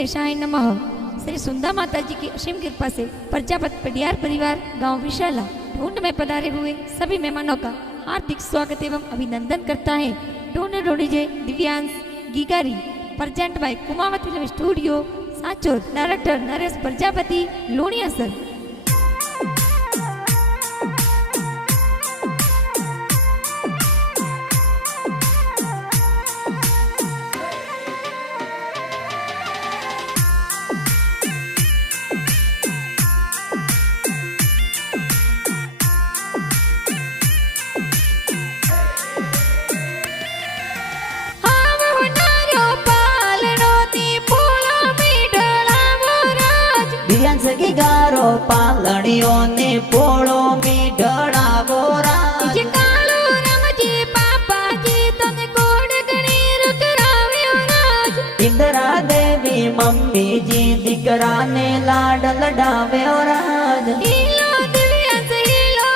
गणेशाय नमः। श्री सुंदा माता जी की असीम कृपा से प्रजापत पडियार परिवार गांव विशाला ढूंढ में पधारे हुए सभी मेहमानों का हार्दिक स्वागत एवं अभिनंदन करता है। ढूंढ ढूंढिजे दिव्यांश गीगारी present by Kumawat film studio Sanchore. Director Naresh Prajapati Loniya sir. गारो पालड़ियों ने पोड़ो में ढड़ावो राज। कालो रंग जी पापा जी तने कोड गणी रुकरावे राज। इंदिरा देवी मम्मी जी दिकरा ने लाड लडावे राज। हीलो दिव्यांश हीलो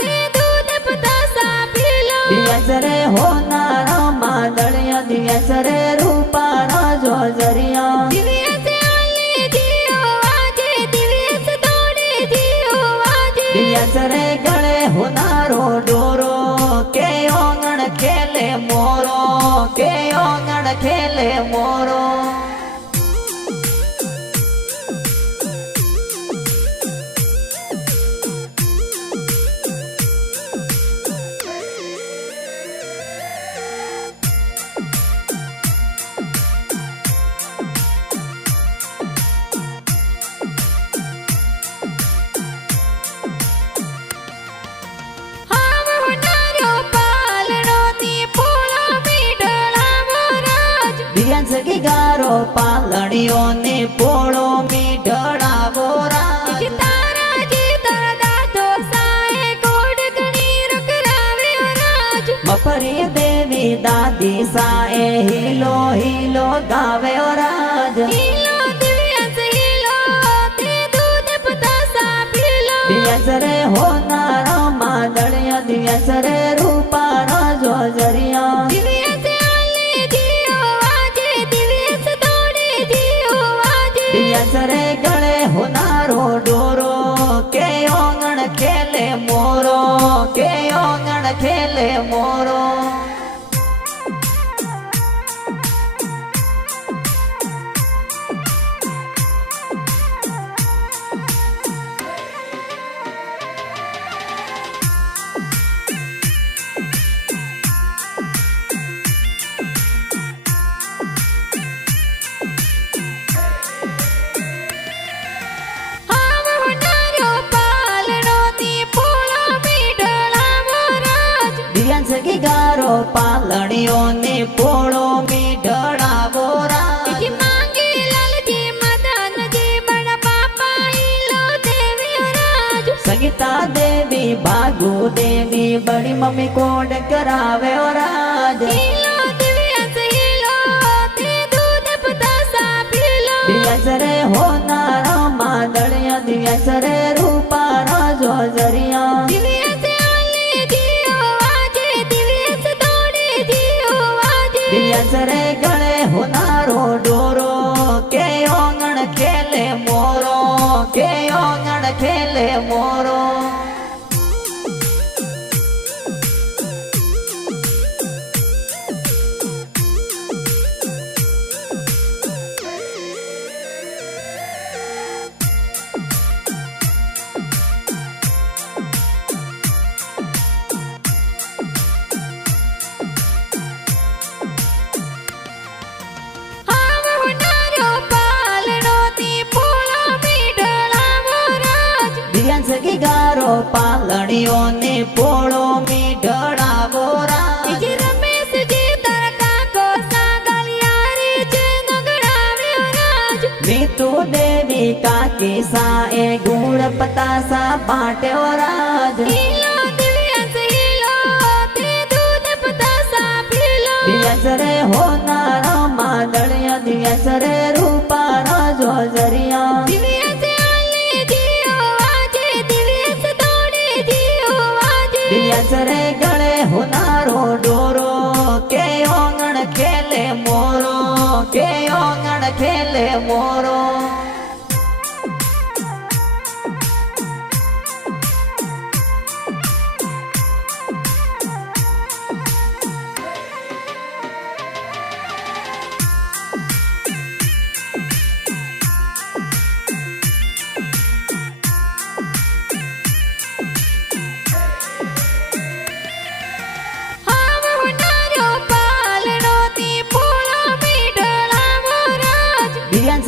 ते दूध पतासा पीलो। दिव्यांश रे होनारा मादड़िया दिव्यांश रे रूपा राजो जरिया। दिव्यांश रे गले होनारो डोरो के ओंगण खेले मोरो के ओंगण खेले मोरो। दिव्यांश की गारो पालड़ियों ने पोड़ो में ढड़ावो राज। तारा जी तारा दादो साए कोड गणी रुकरावे राज। मपरी देवी दादी साए हिलो हिलो गावे राज। हीलो दिव्यांश हीलो ते दूध पतासा पीलो। दिव्यांश रे होनारा मादड़िया दिव्यांश रे रूपा राजो जरिया। दिव्यांश रे गले होनारो डोरो के ओंगण खेले मोरो के ओंगण खेले मोरो। दिव्यांश की गारो पालड़ियों ने पोड़ो में ढड़ावो राज। मांगे लाल जी मदन जी बड़ा पापा हीलो देवी राज। संगीता देवी भागू देवी बड़ी मम्मी कोड करावे राज। हीलो दिव्यांश हीलो ते दूध पतासा पीलो। दिव्यांश रे होनारा मादड़िया दिव्यांश रे रूपा राजो जरिया। दिव्यांश रे गले होनारो डोरो के ओंगण खेले मोरो के ओंगण खेले मोरो। दिव्यांश की गारो पालड़ियों ने पोड़ो में ढड़ावो राज। रमेश जी तरका को सागलियारी जे नगड़ावे राज। मीतू देवी काकी साए गुड़ पतासा बाटे राज। हीलो दिव्यांश हीलो ते दूध पतासा पीलो। दिव्यांश रे होनारा मादड़िया दिव्यांश रे रूपा राजो जरिया। दिव्यांश रे गले होनारो डोरो के ओंगण खेले मोरो के ओंगण खेले मोरो। મોરો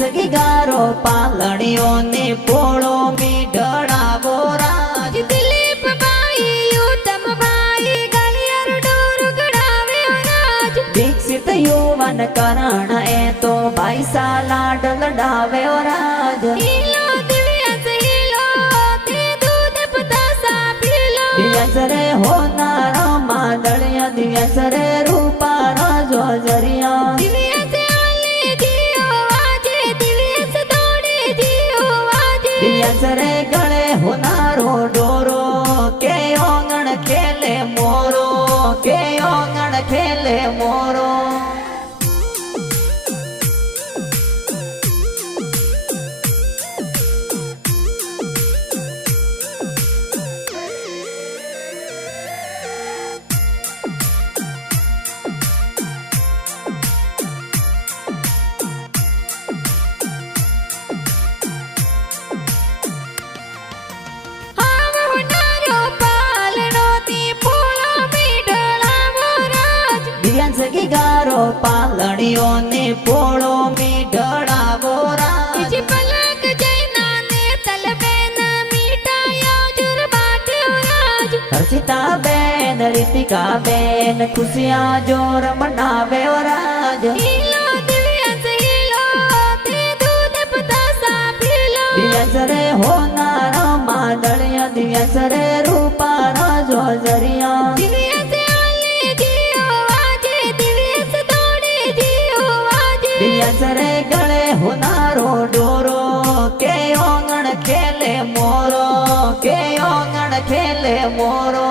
સગી ગારો પાલણીઓ ને પોળો મીઢળાવો રાજ દિલીપ ભાઈ ઉત્તમ ભાઈ ગાલિયાર ડોર ગડાવ્યો રાજ દીક્ષિત યુવન કરણ એ તો ભાઈ સાલા ડલડાવ્યો રાજ હીલો દિવ્યાસ હીલો તે દૂધ પતાસા પીલો દિવ્યાસ રે હોનારો માદળિયા દિવ્યાસ રે રૂપારો જોજરિયા દિવ્યાસ આલે જીઓ આજે દિવ્યાસ દોડે જીઓ આજે દિવ્યાસ રે ગળે હોનારો ડોરો કે ઓંગણ ખેલે મોરો કે ઓંગણ ખેલે મોરો સગી ગારો પાલણીઓ ને પોળો મીઢળાવો રાજ પલક જૈના ને તલબેના મીઠાયો જુર બાટ્યો રાજ હર્ષિતા બેન રીતિકા બેન ખુશિયા જોર મનાવ્યો રાજ હીલો દિવ્યાસ હીલો તે દૂધ પતાસા પીલો દિવ્યાસ રે હોનારો માદળિયા દિવ્યાસ રે રૂપારો જોજરિયા દિવ્યાસ આલે જીઓ આજે દિવ્યાસ દોડે જીઓ આજે દિવ્યાસ રે ગળે હોનારો ડોરો કે ઓંગણ ખેલે મોરો કે ઓંગણ ખેલે મોરો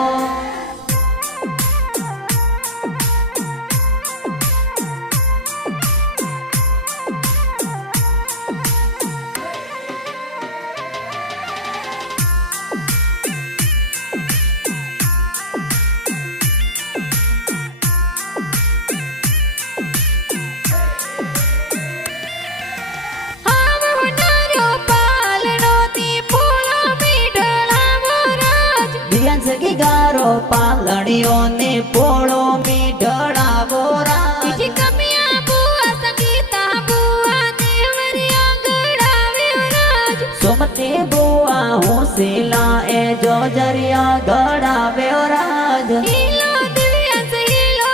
સગી ગારો પાલણીઓ ને પોળો મીઢળાવો રાજ કમિયા બુઆ સંગીતા બુઆ દેવરિયા ગડાવ્યો રાજ સોમતી બુઆ હોશીલા એ જોજરિયા ગડાવ્યો રાજ હીલો દિવ્યાસ હીલો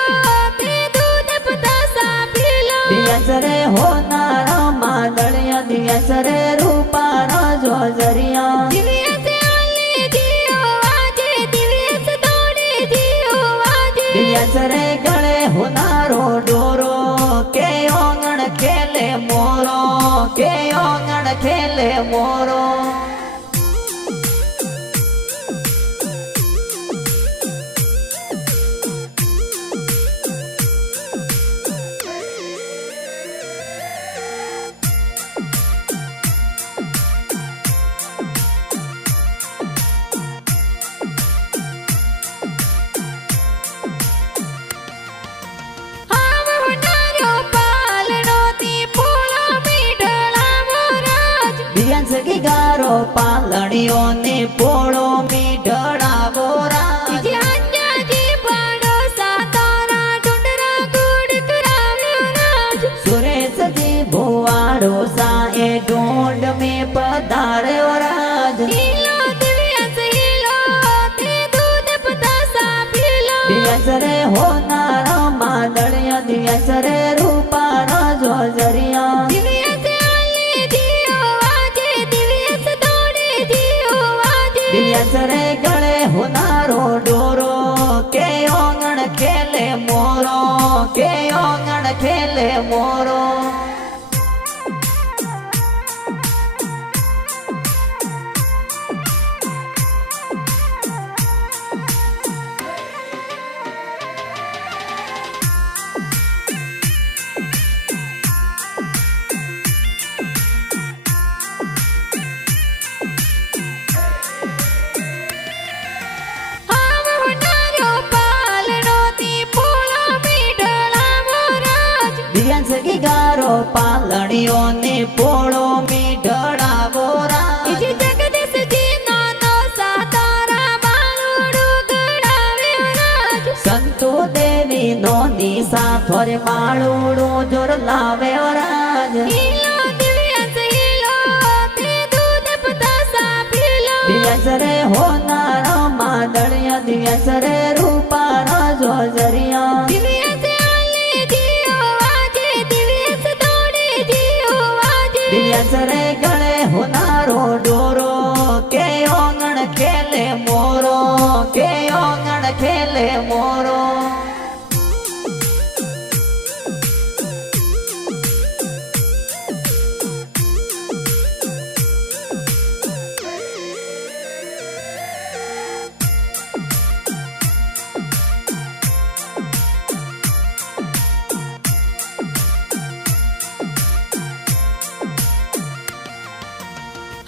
તે દૂધ પતાસા પીલો દિવ્યાસ રે હોનારો માદળિયા દિવ્યાસ રે રૂપારો જોજરિયા દિવ્યાસ આલે જીઓ આજે દિવ્યાસ દોડે જીઓ આજે દિવ્યાસ રે ગળે હોનારો ડોરો કે ઓંગણ ખેલે મોરો કે ઓંગણ ખેલે મોરો સગી ગારો પાલણીઓ ને પોળો મીઢળાવો રાજ સુરેશજી ભુવાડો સા એ ઢોંડ में પધાર્યો રાજ દિવ્યાસ રે હોનારો માદળિયા દિવ્યાસ રે રૂપારો જોજરિયા દિવ્યાસ રે ગળે હોનારો ડોરો કે ઓંગણ ખેલે મોરો કે ઓંગણ ખેલે મોરો ગારો પાલણીઓ ને પોળો મીઠડા બોરા જે જગદીશજી નાનો સાતારા બાળુડું ગળાવ્યો રાજ સંતો દેવી નો નિશા થોરે માળુડું જોર લાવ્યો રાજ હીલો દિવ્યાંશ હીલો તે દૂધ પતાસા પીલો દિવ્યાંશ રે હોનારો માદળિયા દિવ્યાંશ રે રૂપારો જોજરિયા દિવ્યાંશ આલે જીઓ આજે દિવ્યાંશ દોડે જીઓ આજે દિવ્યાંશ રે ગળે હોનારો ડોરો કે ઓંગણ ખેલે મોરો કે ઓંગણ ખેલે મોરો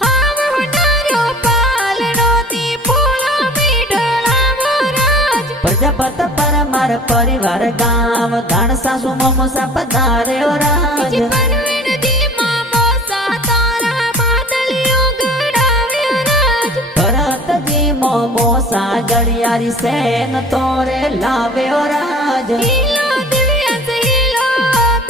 આવ હોનારો પાલનો ની પોળો મીઠડાવો રાજ પ્રજાપત પરમાર પરિવાર ગામ દાણ સાસુ મમસા પધાર્યો રાજ જે પરવીણજી મામો સાતારા બાદલિયો ગળાવ્યો રાજ ભરતજી મોમોસા જડિયારી સેન તોરે લાવ્યો રાજ હીલો દિવ્યાંશ હીલો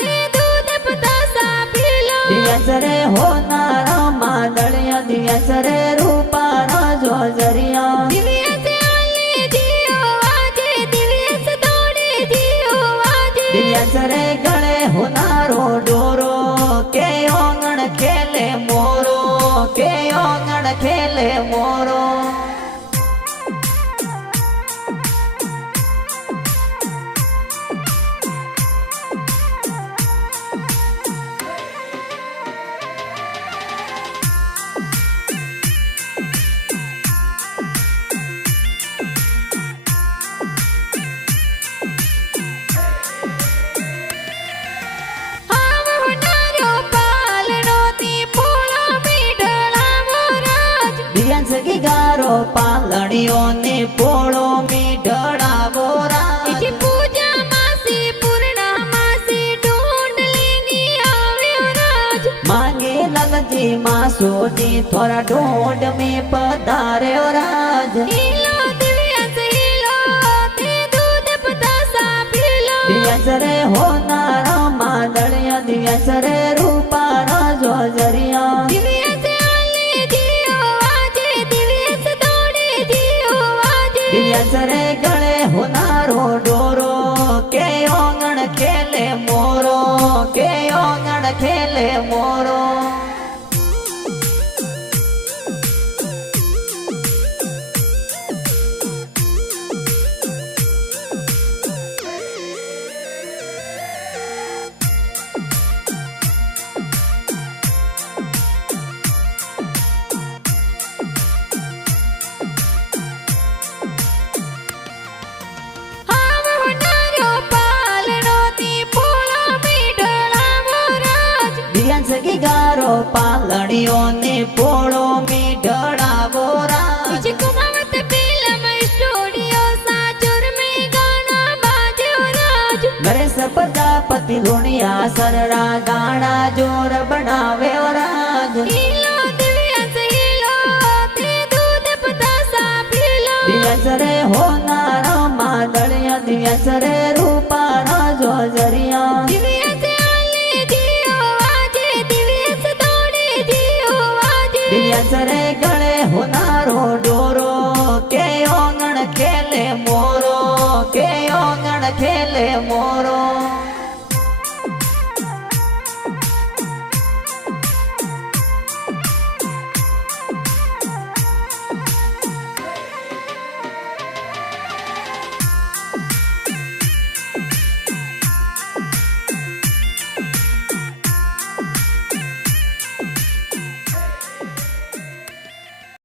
તે દૂધ પતાસા પીલો દિવ્યાંશ રે હોનારો માદળિયા દિવ્યાંશ રે રૂપારો જોજરિયા દિવ્યાંશ આલે જીઓ આજે દિવ્યાંશ દોડે જીઓ આજે દિવ્યાંશ રે ગળે હોનારો ડોરો કે ઓંગણ ખેલે મોરો કે ઓંગણ ખેલે મોરો આવ હોનારો પાલનો ની પોળો મીઠડાવો રાજ દિવ્યાંશ ગારો પાલણીઓ ને પોળો મીઠડા બોરા જે પૂજા માસી પૂર્ણામાસી ઢૂંઢલીની આવ્યો રાજ માંગે લગજી માસોની થોડા ઢોંડ મેં પધાર્યો રાજ હીલો દિવ્યાંશ હીલો તે દૂધ પતાસા પીલો દિવ્યાંશ રે હોનારો માદળિયા દિવ્યાંશ રે રૂપારો જોજરિયા દિવ્યાંશ આલે જીઓ આજે દિવ્યાંશ દોડે જીઓ આજે દિવ્યાંશ રે ગળે હોનારો ડોરો કે ઓંગણ ખેલે મોરો કે ઓંગણ ખેલે મોરો આવ હોનારો પાલનો ની પોળો મીઠડાવો રાજ દિવ્યાંશ ગારો પાલણીઓ ને પોળો મીઠડા બોરા જે કુમાવત ફિલ્મ સ્ટુડિયો સાચુર મે ગાના બાજ્યો રાજ નરેશ પ્રજાપતિ લોણિયા સરડા ગાણા જોર બનાવ્યો રાજ હીલો દિવ્યાંશ હીલો તે દૂધ પતાસા પીલો દિવ્યાંશ રે હોનારો માદળિયા દિવ્યાંશ રે રૂપારો જોજરિયા દિવ્યાંશ આલે જીઓ આજે દિવ્યાંશ દોડે જીઓ આજે દિવ્યાંશ રે ગળે હોનારો ડોરો કે ઓંગણ ખેલે મોરો કે ઓંગણ ખેલે મોરો